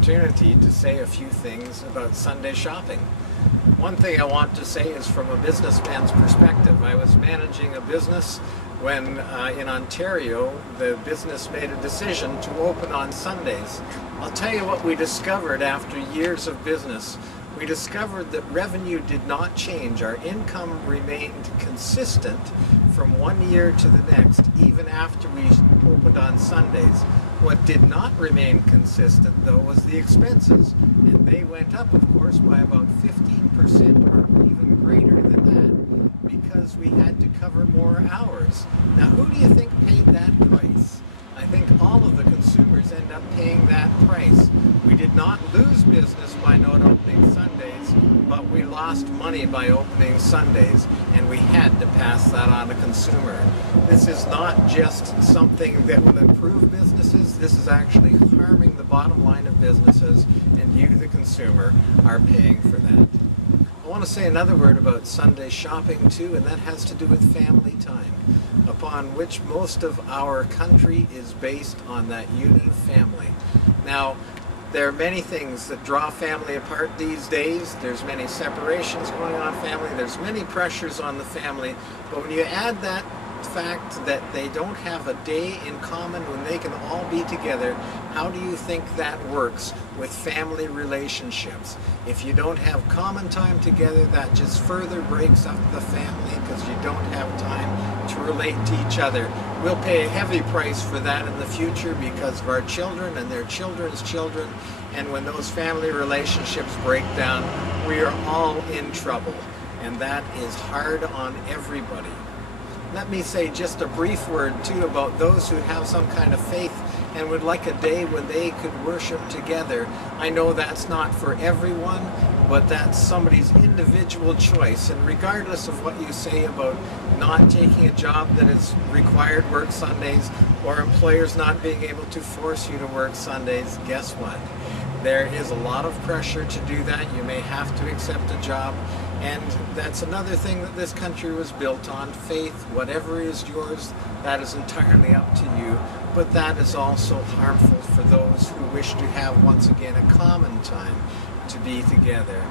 opportunity to say a few things about Sunday shopping. One thing I want to say is from a businessman's perspective. I was managing a business when in Ontario the business made a decision to open on Sundays. I'll tell you what we discovered after years of business. We discovered that revenue did not change. Our income remained consistent from one year to the next, even after we opened on Sundays. What did not remain consistent, though, was the expenses. And they went up, of course, by about 15% or even greater than that, because we had to cover more hours. Now, who do you think paid that price? I think all of the consumers end up paying that price. We did not lose business by not opening Sundays, but we lost money by opening Sundays, and we had to pass that on to consumer. This is not just something that will improve businesses, this is actually harming the bottom line of businesses, and you, the consumer, are paying for that. I want to say another word about Sunday shopping too, and that has to do with family time, upon which most of our country is based on that unit of family. Now, there are many things that draw family apart these days. There's many separations going on in family. There's many pressures on the family. But when you add that fact that they don't have a day in common when they can all be together, how do you think that works with family relationships? If you don't have common time together, that just further breaks up the family because you don't have time to relate to each other. We'll pay a heavy price for that in the future because of our children and their children's children, and when those family relationships break down, we are all in trouble, and that is hard on everybody. Let me say just a brief word too about those who have some kind of faith and would like a day when they could worship together. I know that's not for everyone, but that's somebody's individual choice, and regardless of what you say about not taking a job that is required work Sundays or employers not being able to force you to work Sundays, guess what? There is a lot of pressure to do that. You may have to accept a job. And that's another thing that this country was built on, faith. Whatever is yours, that is entirely up to you. But that is also harmful for those who wish to have, once again, a common time to be together.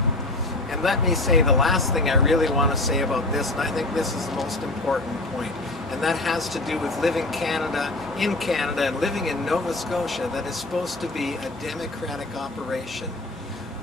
And let me say the last thing I really want to say about this, and I think this is the most important point, and that has to do with living in Canada and living in Nova Scotia that is supposed to be a democratic operation.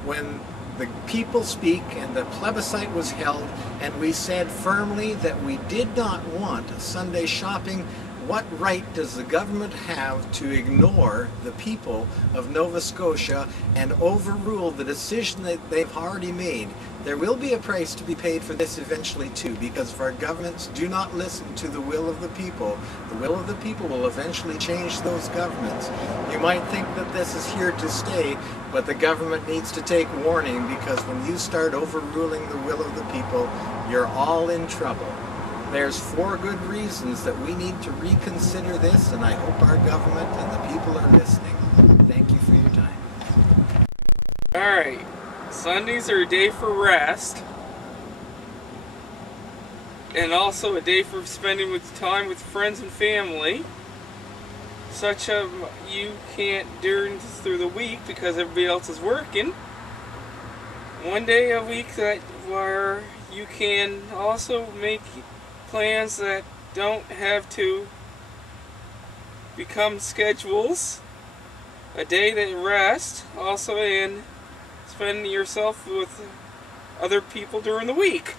When the people speak and the plebiscite was held and we said firmly that we did not want Sunday shopping, what right does the government have to ignore the people of Nova Scotia and overrule the decision that they've already made? There will be a price to be paid for this eventually too, because if our governments do not listen to the will of the people will eventually change those governments. You might think that this is here to stay, but the government needs to take warning, because when you start overruling the will of the people, you're all in trouble. There's 4 good reasons that we need to reconsider this, and I hope our government and the people are listening. Thank you for your time. Alright, Sundays are a day for rest, and also a day for spending time with friends and family, such as you can't during through the week because everybody else is working. One day a week where you can also make plans that don't have to become schedules. A day that rest, also in spending yourself with other people during the week.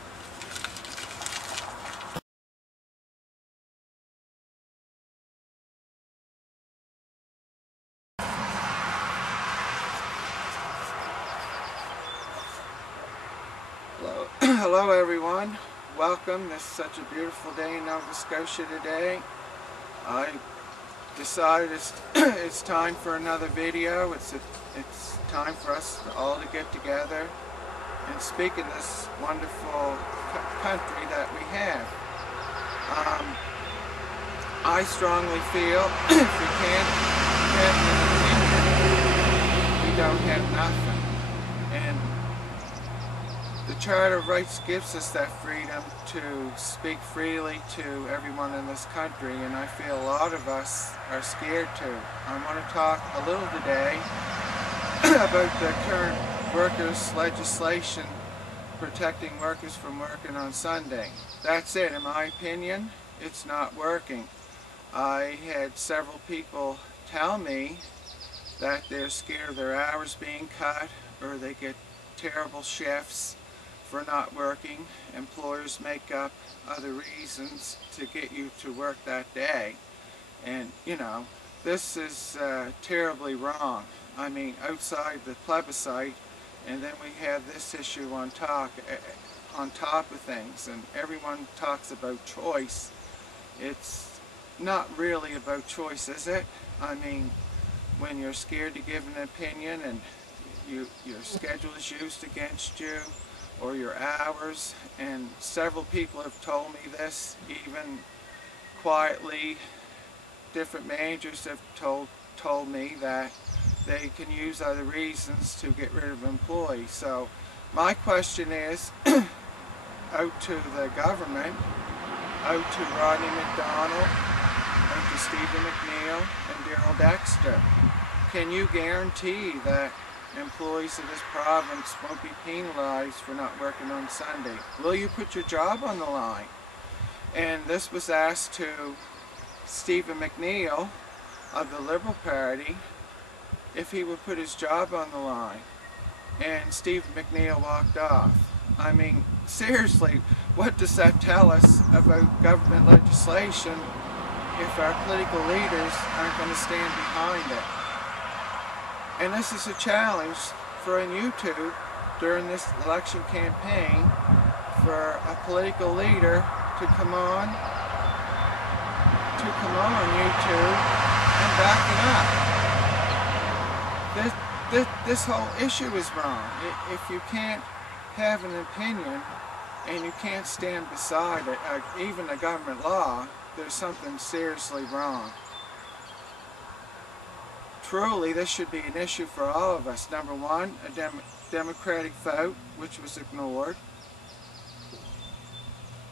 Hello everyone. Welcome. This is such a beautiful day in Nova Scotia today. I decided it's time for another video. It's time for us all to get together and speak in this wonderful country that we have. I strongly feel if we can't have an opinion, we don't have nothing. And the Charter of Rights gives us that freedom to speak freely to everyone in this country, and I feel a lot of us are scared to. I want to talk a little today about the current workers' legislation protecting workers from working on Sunday. That's it. In my opinion, it's not working. I had several people tell me that they're scared of their hours being cut, or they get terrible shifts for not working. Employers make up other reasons to get you to work that day. And, you know, this is terribly wrong. I mean, outside the plebiscite, and then we have this issue on top of things, and everyone talks about choice. It's not really about choice, is it? I mean, when you're scared to give an opinion and your schedule is used against you, or your hours, and several people have told me this, even quietly. Different managers have told me that they can use other reasons to get rid of employees. So my question is out to the government, out to Rodney MacDonald, out to Stephen McNeil and Daryl Dexter. Can you guarantee that employees of this province won't be penalized for not working on Sunday? Will you put your job on the line? And this was asked to Stephen McNeil of the Liberal Party, if he would put his job on the line. And Stephen McNeil walked off. I mean, seriously, what does that tell us about government legislation if our political leaders aren't going to stand behind it? And this is a challenge for on YouTube during this election campaign for a political leader to come on YouTube and back it up. This whole issue is wrong. If you can't have an opinion and you can't stand beside it, even a government law, there's something seriously wrong. Truly, this should be an issue for all of us. Number one, a democratic vote, which was ignored.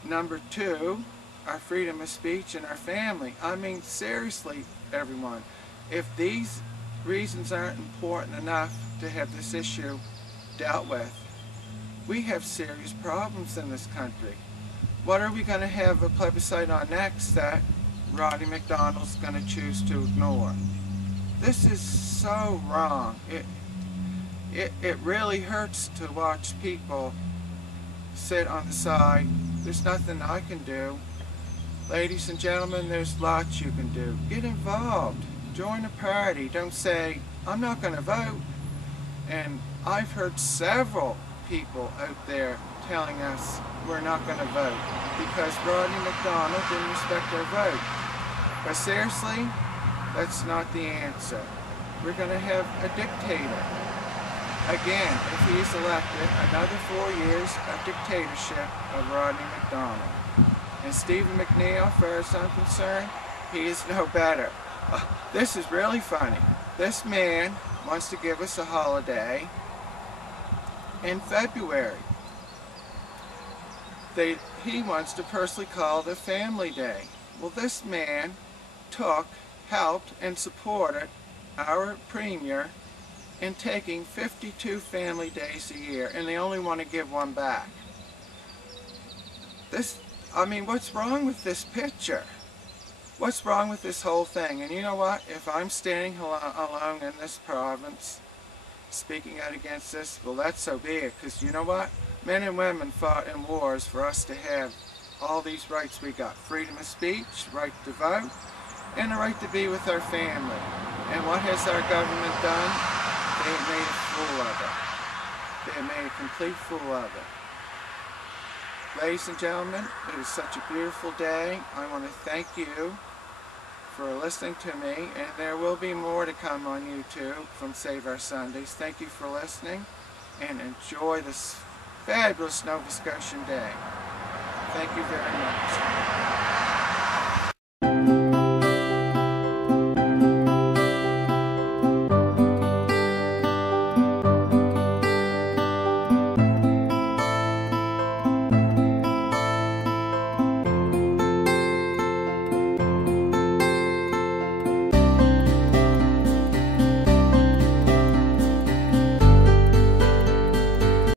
Number two, our freedom of speech and our family. I mean, seriously, everyone, if these reasons aren't important enough to have this issue dealt with, we have serious problems in this country. What are we going to have a plebiscite on next that Rodney MacDonald's going to choose to ignore? This is so wrong. It really hurts to watch people sit on the side. There's nothing I can do. Ladies and gentlemen, there's lots you can do. Get involved. Join a party. Don't say, I'm not going to vote. And I've heard several people out there telling us we're not going to vote because Rodney MacDonald didn't respect our vote. But seriously, that's not the answer. We're going to have a dictator. Again, if he's elected, another 4 years of dictatorship of Rodney MacDonald. And Stephen McNeil, as far as I'm concerned, he is no better. This is really funny. This man wants to give us a holiday in February. He wants to personally call it a family day. Well, this man helped and supported our premier in taking 52 family days a year, and they only want to give one back. I mean, what's wrong with this picture? What's wrong with this whole thing? And you know what? If I'm standing alone in this province, speaking out against this, well, that's so be it, because you know what? Men and women fought in wars for us to have all these rights we got. Freedom of speech, right to vote, and the right to be with our family. And what has our government done? They have made a fool of it. They have made a complete fool of it. Ladies and gentlemen, it is such a beautiful day. I want to thank you for listening to me, and there will be more to come on YouTube from Save Our Sundays. Thank you for listening, and enjoy this fabulous Nova Scotian day. Thank you very much.